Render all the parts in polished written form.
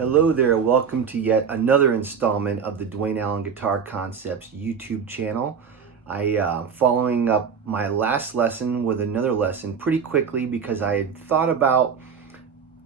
Hello there, welcome to yet another installment of the Dwayne Allen Guitar Concepts YouTube channel. Following up my last lesson with another lesson pretty quickly because I had thought about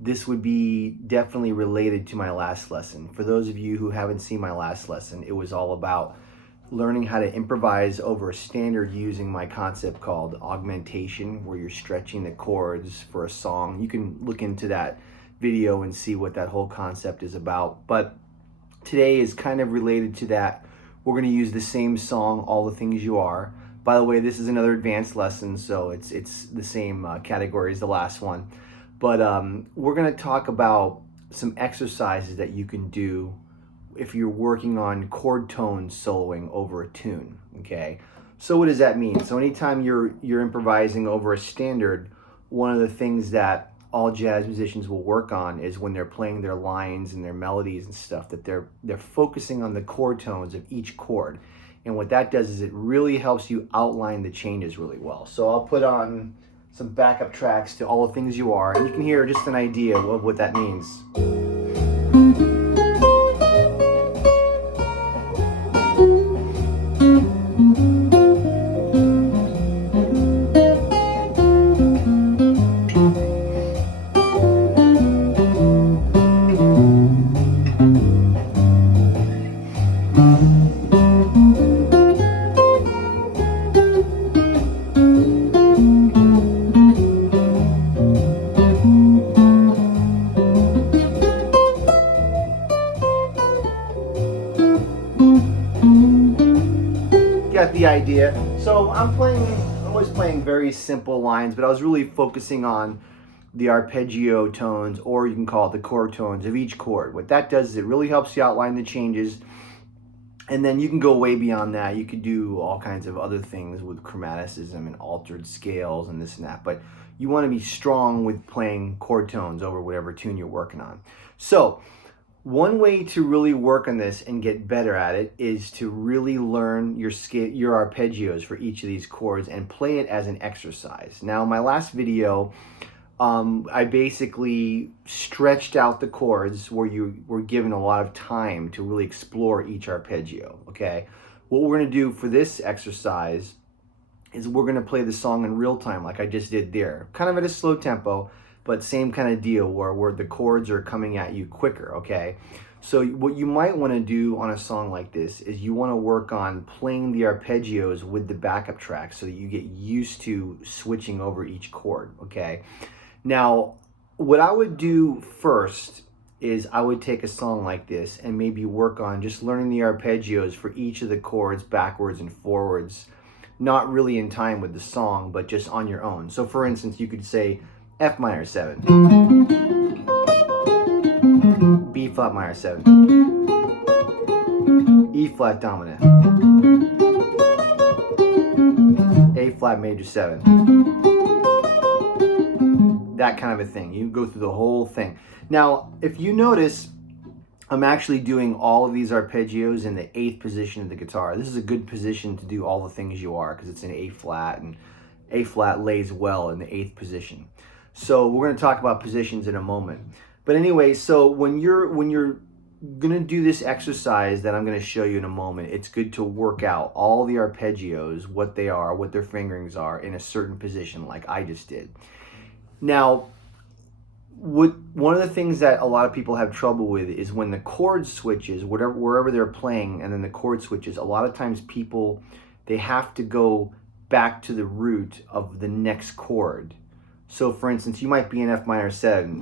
this would be definitely related to my last lesson. For those of you who haven't seen my last lesson, it was all about learning how to improvise over a standard using my concept called augmentation, where you're stretching the chords for a song. You can look into that video and see what that whole concept is about. But today is kind of related to that. We're going to use the same song, All the Things You Are. By the way, this is another advanced lesson, so it's the same category as the last one. But we're going to talk about some exercises that you can do if you're working on chord tones soloing over a tune. Okay, so what does that mean? So anytime you're improvising over a standard, one of the things that all jazz musicians will work on is when they're playing their lines and their melodies and stuff, that they're focusing on the chord tones of each chord. And what that does is it really helps you outline the changes really well. So I'll put on some backup tracks to All the Things You Are, and you can hear just an idea of what that means. Got the idea. So I was playing very simple lines, but I was really focusing on the arpeggio tones, or you can call it the chord tones of each chord. What that does is it really helps you outline the changes, and then you can go way beyond that. You could do all kinds of other things with chromaticism and altered scales and this and that, but you want to be strong with playing chord tones over whatever tune you're working on. So one way to really work on this and get better at it is to really learn your arpeggios for each of these chords and play it as an exercise. Now, my last video, I basically stretched out the chords where you were given a lot of time to really explore each arpeggio, okay? What we're gonna do for this exercise is we're gonna play the song in real time like I just did there, kind of at a slow tempo, but same kind of deal where the chords are coming at you quicker, okay? So what you might want to do on a song like this is you want to work on playing the arpeggios with the backup track so that you get used to switching over each chord, okay? Now, what I would do first is I would take a song like this and maybe work on just learning the arpeggios for each of the chords backwards and forwards, not really in time with the song, but just on your own. So for instance, you could say F minor 7, B flat minor 7, E flat dominant, A flat major 7, that kind of a thing. You go through the whole thing. Now, if you notice, I'm actually doing all of these arpeggios in the 8th position of the guitar. This is a good position to do All the Things You Are because it's an A flat, and A flat lays well in the 8th position. So we're going to talk about positions in a moment. But anyway, so when you're going to do this exercise that I'm going to show you in a moment, it's good to work out all the arpeggios, what they are, what their fingerings are in a certain position like I just did. Now, one of the things that a lot of people have trouble with is when the chord switches, wherever they're playing, and then the chord switches, a lot of times they have to go back to the root of the next chord. So for instance, you might be in F minor 7,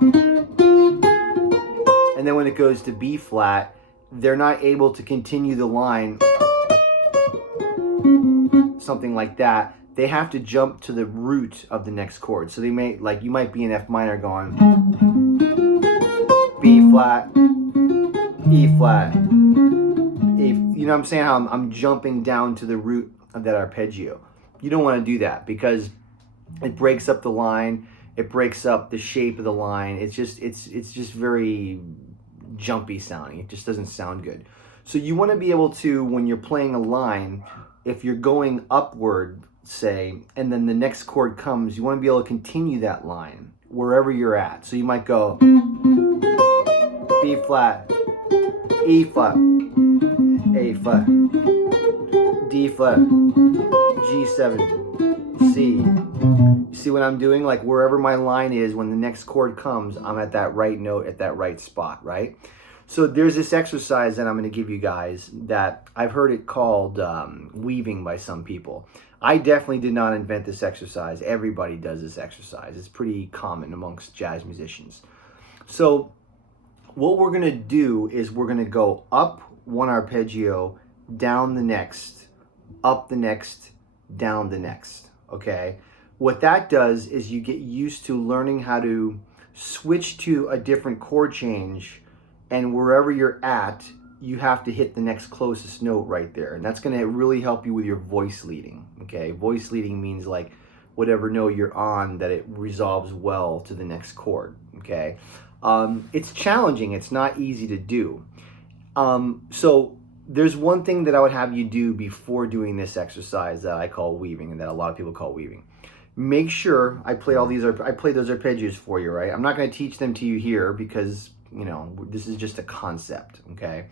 and then when it goes to B flat, they're not able to continue the line, something like that. They have to jump to the root of the next chord. So you might be in F minor going B flat, E flat, you know what I'm saying? How I'm jumping down to the root of that arpeggio. You don't want to do that because it breaks up the line, it breaks up the shape of the line. It's just very jumpy sounding. It just doesn't sound good. So you want to be able to, when you're playing a line, if you're going upward, say, and then the next chord comes, you want to be able to continue that line wherever you're at. So you might go B flat, E flat, A flat, D flat, G7, C. You see what I'm doing? Like wherever my line is, when the next chord comes, I'm at that right note at that right spot, right? So there's this exercise that I'm going to give you guys that I've heard it called weaving by some people. I definitely did not invent this exercise. Everybody does this exercise. It's pretty common amongst jazz musicians. So what we're going to do is we're going to go up one arpeggio, down the next, up the next, down the next, okay? What that does is you get used to learning how to switch to a different chord change, and wherever you're at, you have to hit the next closest note right there. And that's going to really help you with your voice leading, okay? Voice leading means like whatever note you're on, that it resolves well to the next chord, okay? It's challenging. It's not easy to do. So there's one thing that I would have you do before doing this exercise that I call weaving, and that a lot of people call weaving. Make sure I play those arpeggios for you, right? I'm not going to teach them to you here because, you know, this is just a concept, okay?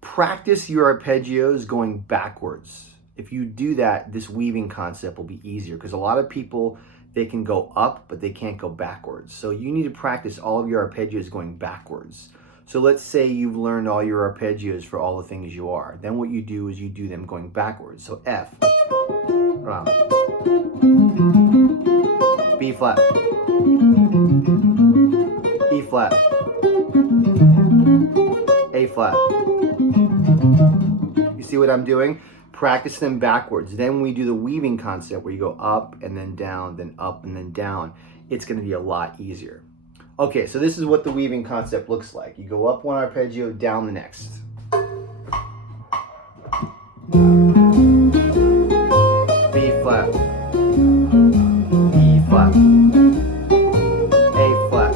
Practice your arpeggios going backwards. If you do that, this weaving concept will be easier, because a lot of people, they can go up, but they can't go backwards. So you need to practice all of your arpeggios going backwards. So let's say you've learned all your arpeggios for all the things you are. Then what you do is you do them going backwards. So F, B flat, E flat, A flat. You see what I'm doing? Practice them backwards. Then we do the weaving concept where you go up and then down, then up and then down. It's going to be a lot easier. Okay, so this is what the weaving concept looks like. You go up one arpeggio, down the next. B flat, E flat, A flat,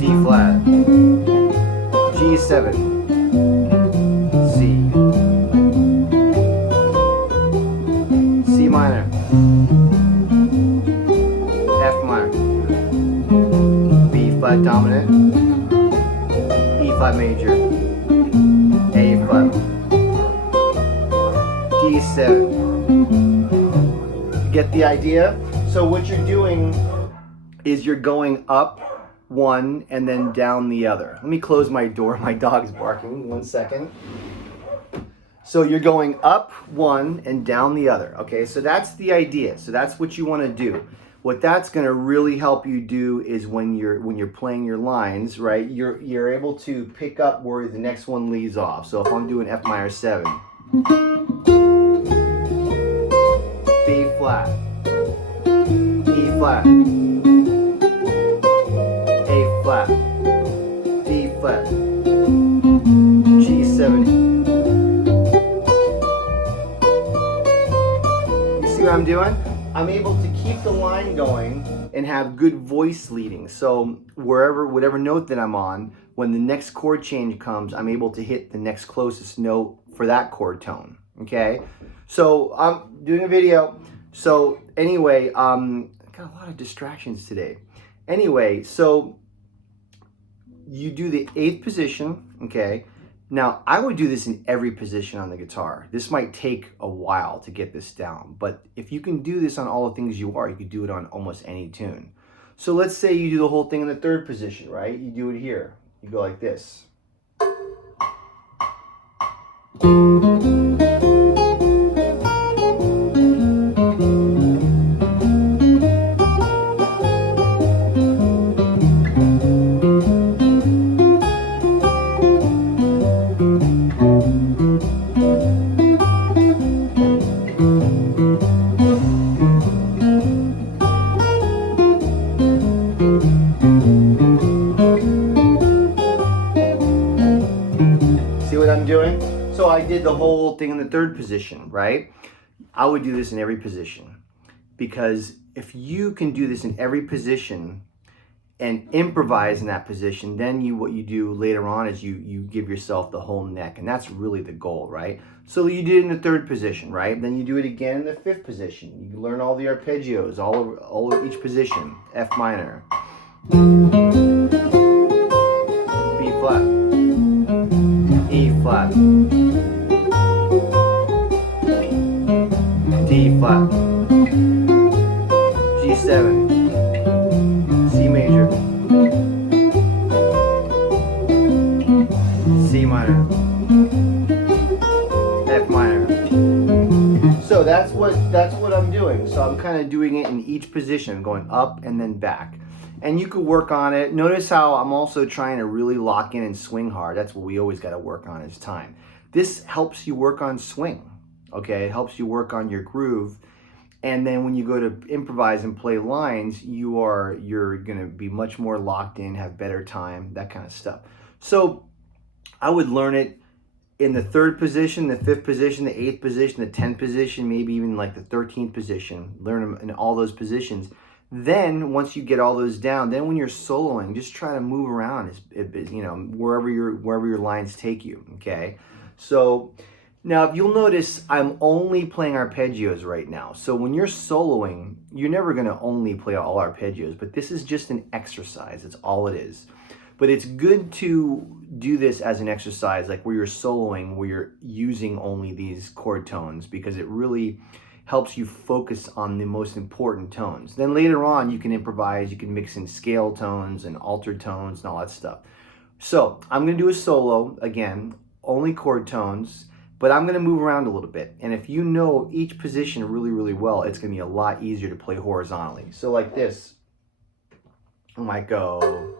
D flat, G7, C, C minor, F minor, B flat dominant, E flat major, A flat, D7. Get the idea? So what you're doing is you're going up one and then down the other. Let me close my door. My dog's barking. 1 second. So you're going up one and down the other. Okay, so that's the idea. So that's what you want to do. What that's going to really help you do is when you're playing your lines, right? You're able to pick up where the next one leaves off. So if I'm doing F minor 7, B flat, E flat, A flat, D flat, G7. You see what I'm doing? I'm able to keep the line going and have good voice leading. So whatever note that I'm on, when the next chord change comes, I'm able to hit the next closest note for that chord tone, okay? So I'm doing a video. So anyway, got a lot of distractions today. Anyway, so you do the 8th position, okay? Now, I would do this in every position on the guitar. This might take a while to get this down, but if you can do this on all the things you are, you could do it on almost any tune. So let's say you do the whole thing in the 3rd position, right? You do it here. You go like this. See what I'm doing? So I did the whole thing in the 3rd position, right? I would do this in every position, because if you can do this in every position and improvise in that position, then what you do later on is you give yourself the whole neck, and that's really the goal, right? So you did it in the 3rd position, right? Then you do it again in the 5th position. You learn all the arpeggios, all over each position. F minor. what I'm doing. So I'm kind of doing it in each position, going up and then back. And you could work on it. Notice how I'm also trying to really lock in and swing hard. That's what we always got to work on is time. This helps you work on swing, okay? It helps you work on your groove. And then when you go to improvise and play lines, you're gonna be much more locked in, have better time, that kind of stuff. So I would learn it in the 3rd position, the 5th position, the 8th position, the 10th position, maybe even like the 13th position. Learn them in all those positions. Then once you get all those down, then when you're soloing, just try to move around, wherever your lines take you. Okay, so now if you'll notice, I'm only playing arpeggios right now. So when you're soloing, you're never going to only play all arpeggios, but this is just an exercise. It's all it is. But it's good to do this as an exercise, like where you're soloing, where you're using only these chord tones, because it really helps you focus on the most important tones. Then later on, you can improvise, you can mix in scale tones and altered tones and all that stuff. So I'm gonna do a solo, again, only chord tones, but I'm gonna move around a little bit. And if you know each position really, really well, it's gonna be a lot easier to play horizontally. So like this, I might go.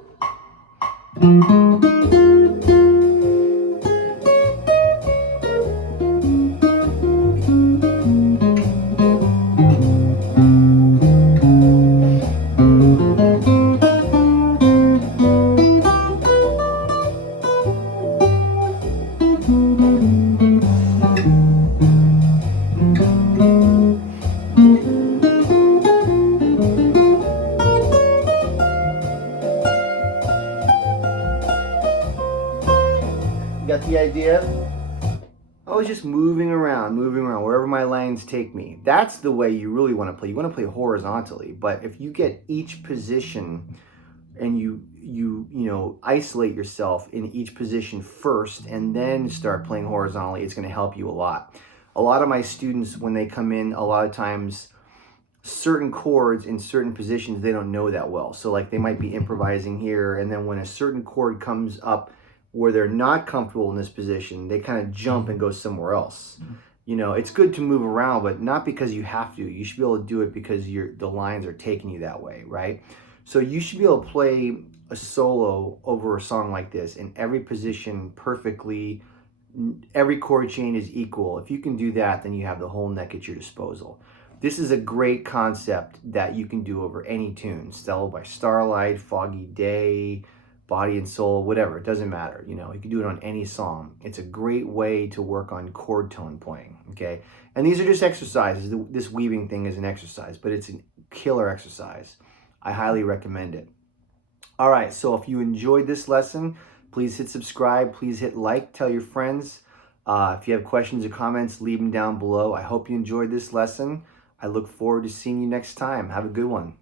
Got the idea? I was just moving around, wherever my lines take me. That's the way you really want to play. You want to play horizontally, but if you get each position and you isolate yourself in each position first and then start playing horizontally, it's going to help you a lot. A lot of my students, when they come in, a lot of times certain chords in certain positions, they don't know that well. So like they might be improvising here, and then when a certain chord comes up where they're not comfortable in this position, they kind of jump and go somewhere else. It's good to move around, but not because you have to. You should be able to do it because the lines are taking you that way, right? So you should be able to play a solo over a song like this in every position perfectly. Every chord chain is equal. If you can do that, then you have the whole neck at your disposal. This is a great concept that you can do over any tune. Stella by Starlight, Foggy Day, Body and Soul, whatever, it doesn't matter. You can do it on any song. It's a great way to work on chord tone playing, okay? And these are just exercises. This weaving thing is an exercise, but it's a killer exercise. I highly recommend it. All right, so if you enjoyed this lesson, please hit subscribe, please hit like, tell your friends. If you have questions or comments, leave them down below. I hope you enjoyed this lesson. I look forward to seeing you next time. Have a good one.